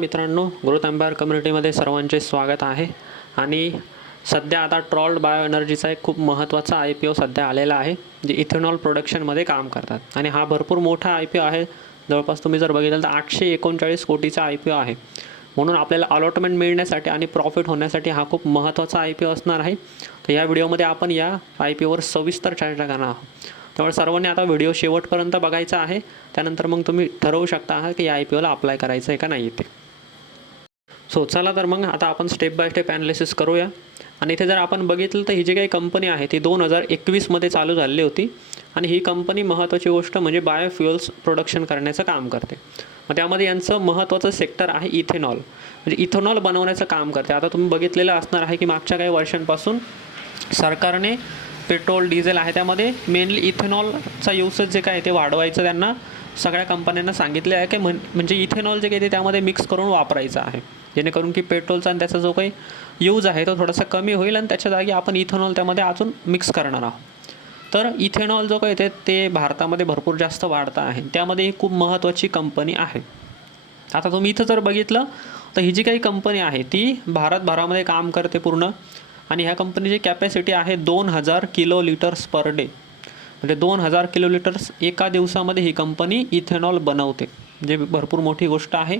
मित्रांनो, growth empire कम्युनिटीमध्ये सर्वांचे स्वागत आहे. आणि सध्या आता ट्रॉल्ड बायो एनर्जीचा एक खूप महत्त्वाचा IPO सध्या आलेला आहे, जे इथेनॉल प्रोडक्शनमध्ये काम करतात. आणि हा भरपूर मोठा IPO आहे. जवळपास तुम्ही जर बघितलं तर 839 कोटीचा IPO आहे. म्हणून आपल्याला अलॉटमेंट मिळण्यासाठी आणि प्रॉफिट होण्यासाठी हा खूप महत्त्वाचा IPO असणार आहे. तर या व्हिडिओमध्ये आपण या IPOवर सविस्तर चर्चा करणार आहोत. त्यामुळे सर्वांनी आता व्हिडिओ शेवटपर्यंत बघायचा आहे. त्यानंतर मग तुम्ही ठरवू शकता की या IPOला अप्लाय करायचं आहे का नाही ते. चला तर मग आता आपण स्टेप बाय स्टेप ॲनालिसिस करूया. आणि इथे जर आपण बघितलं तर ही जी काही कंपनी आहे ती 2021मध्ये चालू झालेली होती. आणि ही कंपनी महत्त्वाची गोष्ट म्हणजे बायोफ्युअल्स प्रोडक्शन करण्याचं काम करते. मग त्यामध्ये यांचं महत्त्वाचं सेक्टर आहे इथेनॉल, म्हणजे इथेनॉल बनवण्याचं काम करते. आता तुम्ही बघितलेलं असणार आहे की मागच्या काही वर्षांपासून सरकारने पेट्रोल डिझेल आहे त्यामध्ये मेनली इथेनॉलचा युसेज जे काय ते वाढवायचं त्यांना सगळ्या कंपन्यांना सांगितले आहे की म्हणजे इथेनॉल जे काही ते त्यामध्ये मिक्स करून वापरायचं आहे, जेणेकरून की पेट्रोलचा आणि त्याचा जो काही यूज आहे तो थोडासा कमी होईल आणि त्याच्या जागी आपण इथेनॉल त्यामध्ये अजून मिक्स करणार आहोत. तर इथेनॉल जो काही ते भारतामध्ये भरपूर जास्त वाढतं आहे, त्यामध्ये ही खूप महत्त्वाची कंपनी आहे. आता तुम्ही इथं जर बघितलं तर ही जी काही कंपनी आहे ती भारतभरामध्ये काम करते पूर्ण. आणि ह्या कंपनीची कॅपॅसिटी आहे 2000 किलोलिटर्स पर डे, म्हणजे 2000 किलोलिटर्स एका दिवसामध्ये ही कंपनी इथेनॉल बनवते, जे भरपूर मोठी गोष्ट आहे.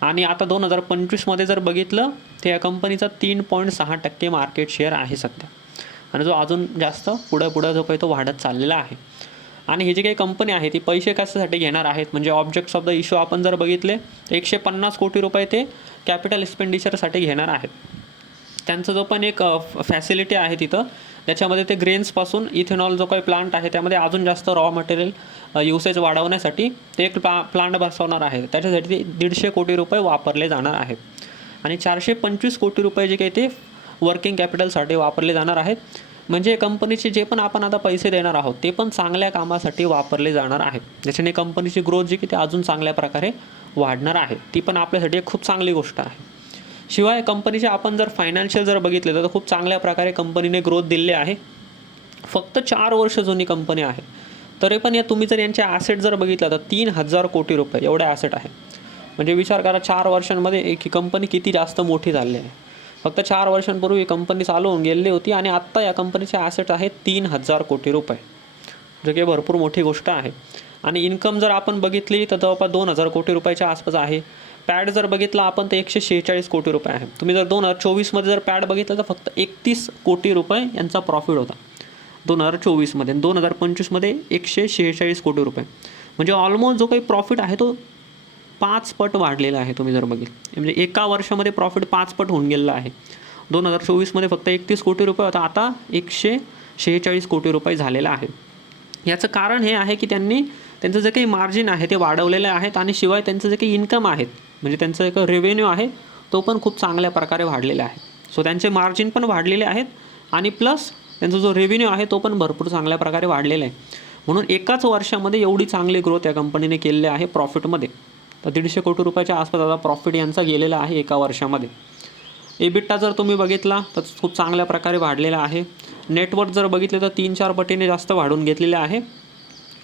आणि आता 2025मध्ये जर बघितलं तर या कंपनीचा 3.6% मार्केट शेअर आहे सध्या, आणि जो अजून जास्त पुढं जो काही तो वाढत चाललेला आहे. आणि ही जी काही कंपनी आहे ती पैसे कशासाठी घेणार आहेत, म्हणजे ऑब्जेक्ट्स ऑफ द इश्यू आपण जर बघितले 150 कोटी रुपये ते कॅपिटल एक्सपेंडिचरसाठी घेणार आहेत. त्यांचं जो पण एक फॅसिलिटी आहे तिथं, त्याच्यामध्ये ते ग्रेन्सपासून इथेनॉल जो काही प्लांट आहे त्यामध्ये अजून जास्त रॉ मटेरियल युसेज वाढवण्यासाठी ते एक प्लांट बसवणार आहे. त्याच्यासाठी ते 150 कोटी रुपये वापरले जाणार आहेत. आणि 425 कोटी रुपये जे काही ते वर्किंग कॅपिटलसाठी वापरले जाणार आहेत. म्हणजे कंपनीचे जे पण आपण आता पैसे देणार आहोत ते पण चांगल्या कामासाठी वापरले जाणार आहेत, ज्याच्याने कंपनीची ग्रोथ जी की ते अजून चांगल्या प्रकारे वाढणार आहे. ती पण आपल्यासाठी एक खूप चांगली गोष्ट आहे. शिवाय कंपनीचे आपण जर फायनान्शियल जर बघितले तर खूप चांगल्या प्रकारे कंपनीने ग्रोथ दिली आहे. फक्त 4 वर्ष जुनी कंपनी आहे, तरी पण या तुम्ही जर यांचे ॲसेट जर बघितलं तर 3000 कोटी रुपये एवढे ॲसेट आहे. म्हणजे विचार करा 4 वर्षांमध्ये ही कंपनी किती जास्त मोठी झाली आहे. फक्त 4 वर्षांपूर्वी ही कंपनी चालू होऊन गेलेली होती आणि आत्ता या कंपनीचे ॲसेट आहेत 3000 कोटी रुपये, जे की भरपूर मोठी गोष्ट आहे. आणि इन्कम जर आपण बघितली तर जवळपास 2000 कोटी रुपयाच्या आसपास आहे. पॅड जर बघितला आपण तर 146 कोटी रुपये आहे. तुम्ही जर 2024मध्ये जर पॅड बघितलं तर फक्त 31 कोटी रुपये यांचा प्रॉफिट होता 2024मध्ये. 2025मध्ये 146 कोटी रुपये, म्हणजे ऑलमोस्ट जो काही प्रॉफिट आहे तो 5 पट वाढलेला आहे. तुम्ही जर बघितलं म्हणजे एका वर्षामध्ये प्रॉफिट 5 पट होऊन गेलेला आहे. 2024मध्ये फक्त 31 कोटी रुपये होता, आता 146 कोटी रुपये झालेला आहे. याचं कारण हे आहे की त्यांचं जे काही मार्जिन आहे ते वाढवलेले आहेत. आणि शिवाय त्यांचं जे काही इन्कम आहेत, म्हणजे त्यांचं एक रेव्हेन्यू आहे तो पण खूप चांगल्या प्रकारे वाढलेला आहे. सो त्यांचे मार्जिन पण वाढलेले आहेत आणि प्लस त्यांचा जो रेव्हेन्यू आहे तो पण भरपूर चांगल्या प्रकारे वाढलेला आहे. म्हणून एकाच वर्षामध्ये एवढी चांगली ग्रोथ या कंपनीने केलेली आहे प्रॉफिटमध्ये. तर 150 कोटी रुपयाच्या आसपास आता प्रॉफिट यांचा गेलेला आहे एका वर्षामध्ये. EBITDA जर तुम्ही बघितला तर खूप चांगल्या प्रकारे वाढलेला आहे. नेटवर्थ जर बघितलं तर 3-4 पटीने जास्त वाढून घेतलेले आहे.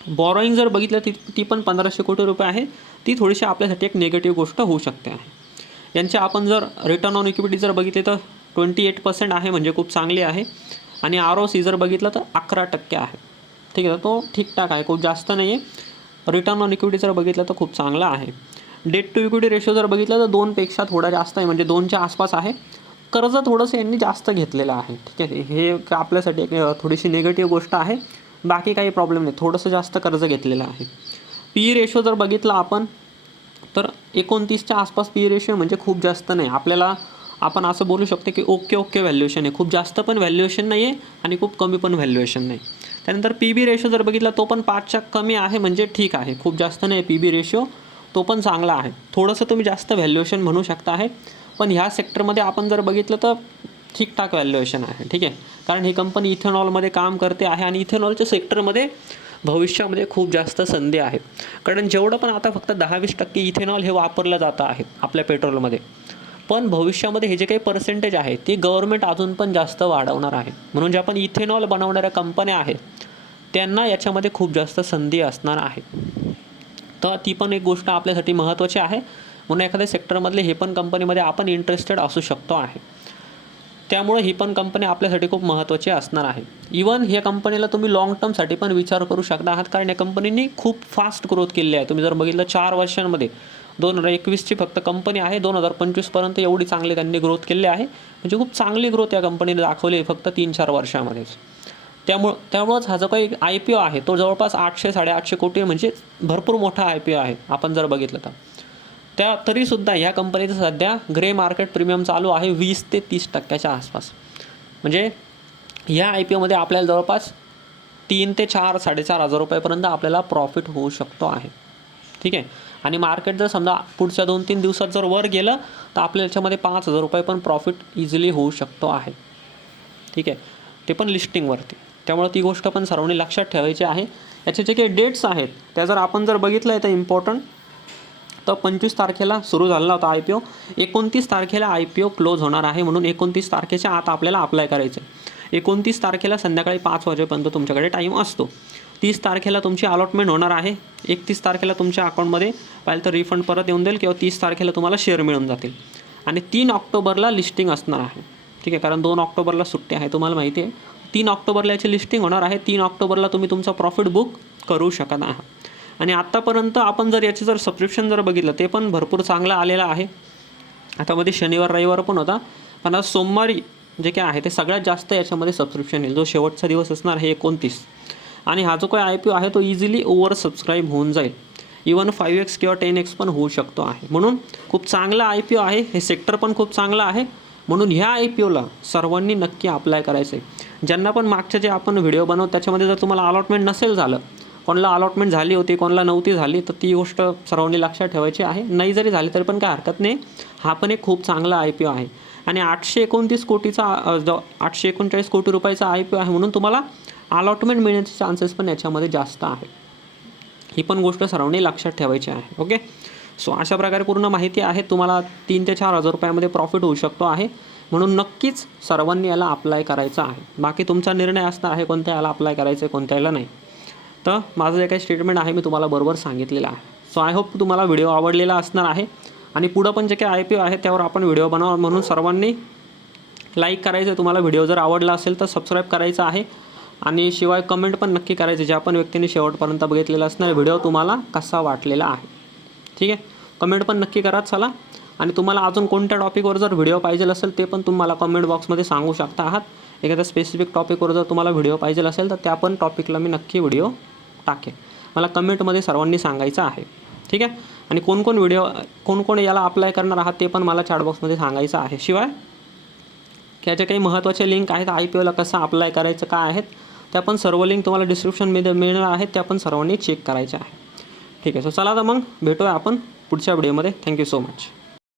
बॉरोईंग जर बघितलं ती पण 1500 कोटी रुपये आहे. ती थोडीशी आपल्यासाठी एक निगेटिव्ह गोष्ट होऊ शकते आहे. यांचे आपण जर रिटर्न ऑन इक्विटी जर बघितले तर 28% आहे, म्हणजे खूप चांगली आहे. आणि ROC जर बघितलं तर 11% आहे. ठीक आहे, तो ठीकठाक आहे, खूप जास्त नाही आहे. रिटर्न ऑन इक्विटी जर बघितलं तर खूप चांगला आहे. डेट टू इक्विटी रेशो जर बघितलं तर 2पेक्षा थोडा जास्त आहे, म्हणजे 2च्या आसपास आहे. कर्ज थोडंसं यांनी जास्त घेतलेलं आहे. ठीक आहे, हे आपल्यासाठी एक थोडीशी निगेटिव्ह गोष्ट आहे. बाकी काही प्रॉब्लेम नाही, थोडंसं जास्त कर्ज घेतलेलं आहे. PE रेशो जर बघितला आपण तर 29च्या आसपास PE रेशो, म्हणजे खूप जास्त नाही. आपण असं बोलू शकतो की ओके व्हॅल्युएशन आहे. खूप जास्त पण व्हॅल्युएशन नाही आहे आणि खूप कमी पण व्हॅल्युएशन नाही. त्यानंतर PB रेशो जर बघितला तो पण 5च्या कमी आहे, म्हणजे ठीक आहे, खूप जास्त नाही. PB रेशो तो पण चांगला आहे. थोडंसं तुम्ही जास्त व्हॅल्युएशन म्हणू शकता आहे, पण ह्या सेक्टरमध्ये आपण जर बघितलं तर ठीकठाक व्हॅल्युएशन आहे. ठीक आहे, कारण ही कंपनी इथेनॉलमध्ये काम करते आहे आणि इथेनॉलच्या सेक्टरमध्ये भविष्यामध्ये खूप जास्त संधी आहेत. कारण जेवढं पण आता फक्त 10-20% इथेनॉल हे वापरलं जातं आहे आपल्या पेट्रोलमध्ये, पण भविष्यामध्ये हे जे काही पर्सेंटेज आहे ते गव्हर्नमेंट अजून पण जास्त वाढवणार आहे. म्हणून जे आपण इथेनॉल बनवणाऱ्या कंपन्या आहेत त्यांना याच्यामध्ये खूप जास्त संधी असणार आहे. तर ती पण एक गोष्ट आपल्यासाठी महत्त्वाची आहे. म्हणून एखाद्या सेक्टरमधले हे पण कंपनीमध्ये आपण इंटरेस्टेड असू शकतो आहे. त्यामुळे ही पण कंपनी आपल्यासाठी खूप महत्त्वाची असणार आहे. इवन ह्या कंपनीला तुम्ही लाँग टर्मसाठी पण विचार करू शकता आहात, कारण या कंपनीने खूप फास्ट ग्रोथ केली आहे. तुम्ही जर बघितलं 4 वर्षांमध्ये 2021ची फक्त कंपनी आहे, 2025पर्यंत एवढी चांगली त्यांनी ग्रोथ केली आहे. म्हणजे खूप चांगली ग्रोथ या कंपनीने दाखवली आहे फक्त 3-4 वर्षामध्येच. त्यामुळंच हा जो काही IPO आहे तो जवळपास 800-850 कोटी म्हणजे भरपूर मोठा IPO आहे आपण जर बघितलं तर. तरीसुद्धा ह्या कंपनीचं सध्या ग्रे मार्केट प्रीमियम चालू आहे 20 ते 30% आसपास. म्हणजे ह्या IPOमध्ये आपल्याला जवळपास 3 ते 4-4.5 हजार रुपयापर्यंत आपल्याला प्रॉफिट होऊ शकतो आहे. ठीक आहे. आणि मार्केट जर समजा पुढच्या 2-3 दिवसात जर वर गेलं तर आपल्याला याच्यामध्ये 5,000 रुपये पण प्रॉफिट इझिली होऊ शकतो आहे. ठीक आहे. ते पण लिस्टिंगवरती. त्यामुळे ती गोष्ट पण सर्वांनी लक्षात ठेवायची आहे. याचे जे काही डेट्स आहेत त्या जर आपण जर बघितलं आहे तर इम्पॉर्टंट, तर 25 तारखेला सुरू झालेला होता IPO. 29 तारखेला IPO क्लोज होणार आहे, म्हणून 29 तारखेच्या आत आपल्याला अप्लाय करायचं आहे. 29 तारखेला संध्याकाळी 5 वाजेपर्यंत तुमच्याकडे टाईम असतो. 30 तारखेला तुमची अलॉटमेंट होणार आहे. 31 तारखेला तुमच्या अकाउंटमध्ये पाहिलं तर रिफंड परत येऊन जाईल किंवा 30 तारखेला तुम्हाला शेअर मिळून जातील. आणि 3 ऑक्टोबरला लिस्टिंग असणार आहे. ठीक आहे. कारण 2 ऑक्टोबरला सुट्टी आहे तुम्हाला माहिती आहे. 3 ऑक्टोबरला याची लिस्टिंग होणार आहे. 3 ऑक्टोबरला तुम्ही तुमचा प्रॉफिट बुक करू शकत आहात. आणि आत्तापर्यंत आपण जर याचे जर सबस्क्रिप्शन जर बघितलं ते पण भरपूर चांगलं आलेलं आहे. आता मध्ये शनिवार रविवार पण होता, पण आज सोमवारी जे काय आहे ते सगळ्यात जास्त याच्यामध्ये सबस्क्रिप्शन येईल. जो शेवटचा दिवस असणार हे 29. आणि हा जो काही IPO आहे तो इझिली ओव्हर सबस्क्राईब होऊन जाईल. इवन 5x किंवा 10x पण होऊ शकतो आहे. म्हणून खूप चांगला IPO आहे. हे सेक्टर पण खूप चांगलं आहे. म्हणून ह्या IPOला सर्वांनी नक्की अप्लाय करायचं आहे. ज्यांना पण मागचे जे आपण व्हिडिओ बनवतो त्याच्यामध्ये जर तुम्हाला अलॉटमेंट नसेल झालं, कोणाला अलॉटमेंट झाली होती कोणाला नव्हती झाली, तर ती गोष्ट सर्वांनी लक्षात ठेवायची आहे. नाही जरी झाली तरी पण काय हरकत नाही. हा पण एक खूप चांगला IPO आहे. आणि 829 कोटीचा 839 कोटी रुपयाचा IPO आहे, म्हणून तुम्हाला अलॉटमेंट मिळण्याचे चान्सेस पण याच्यामध्ये जास्त आहे. ही पण गोष्ट सर्वांनी लक्षात ठेवायची आहे. ओके. सो अशा प्रकारे पूर्ण माहिती आहे. तुम्हाला 3 ते 4 हजार रुपयामध्ये प्रॉफिट होऊ शकतो आहे. म्हणून नक्कीच सर्वांनी याला अप्लाय करायचं आहे. बाकी तुमचा निर्णय असणार आहे कोणत्या याला अप्लाय करायचं आहे कोणत्या याला नाही. तर माझं जे काही स्टेटमेंट आहे मी तुम्हाला बरोबर सांगितलेलं आहे. सो आय होप तुम्हाला व्हिडिओ आवडलेला असणार आहे. आणि पुढं पण जे काही IPO आहे त्यावर आपण व्हिडिओ बनवा. म्हणून सर्वांनी लाईक करायचं आहे. तुम्हाला व्हिडिओ जर आवडला असेल तर सबस्क्राईब करायचं आहे. आणि शिवाय कमेंट पण नक्की करायचं ज्या पण व्यक्तीने शेवटपर्यंत बघितलेला असणार व्हिडिओ तुम्हाला कसा वाटलेला आहे. ठीक आहे. कमेंट पण नक्की करा. चला. आणि तुम्हाला अजून कोणत्या टॉपिकवर जर व्हिडिओ पाहिजे असेल ते पण तुम्हाला कमेंट बॉक्समध्ये सांगू शकता आहात. एखाद्या स्पेसिफिक टॉपिकवर जर तुम्हाला व्हिडिओ पाहिजे असेल तर त्या पण टॉपिकला मी नक्की व्हिडिओ टाकेल. मला कमेंटमध्ये सर्वांनी सांगायचं आहे. ठीक आहे. आणि कोण याला अप्लाय करणार आहात ते पण मला चॅटबॉक्समध्ये सांगायचं आहे. शिवाय याच्या काही महत्त्वाचे लिंक आहेत IPOला कसं अप्लाय करायचं काय आहेत त्या पण सर्व लिंक तुम्हाला डिस्क्रिप्शनमध्ये मिळणार आहेत. त्या पण सर्वांनी चेक करायच्या आहे. ठीक आहे. सो चला तर मग भेटूया आपण पुढच्या व्हिडिओमध्ये. Thank you so much.